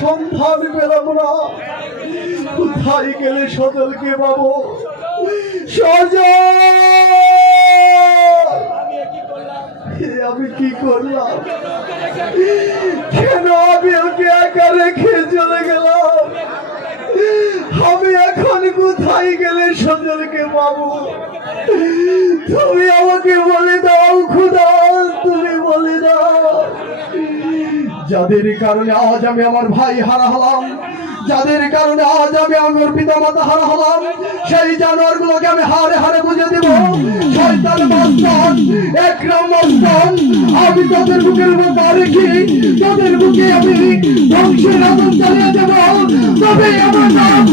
সন্ধান পেলাম না। কোথায় গেলে সজলকে পাবো? সজল, আমি কি করলাম? কেন আমি ওকে একা রেখে চলে গেলাম? আমি এখন কোথায় গেলে সজলকে পাবো? তুমি আমাকে বলে দাও খুদা, তুমি বলে দাও। যাদের কারণে আজ আমি আমার ভাই হারা হলাম, যাদের কারণে আজ আমি আমার পিতা মাতা হারা হলাম, সেই জানোয়ার গুলোকে আমি হারে হারে বুঝে দেব। শয়তান মস্তান, একরাম মস্তান, আমি তাদের বুকের মধ্যে রেখে তাদের বুকে আমি ধ্বংসের আগুন জ্বালিয়ে দেব। তবে আমার নাম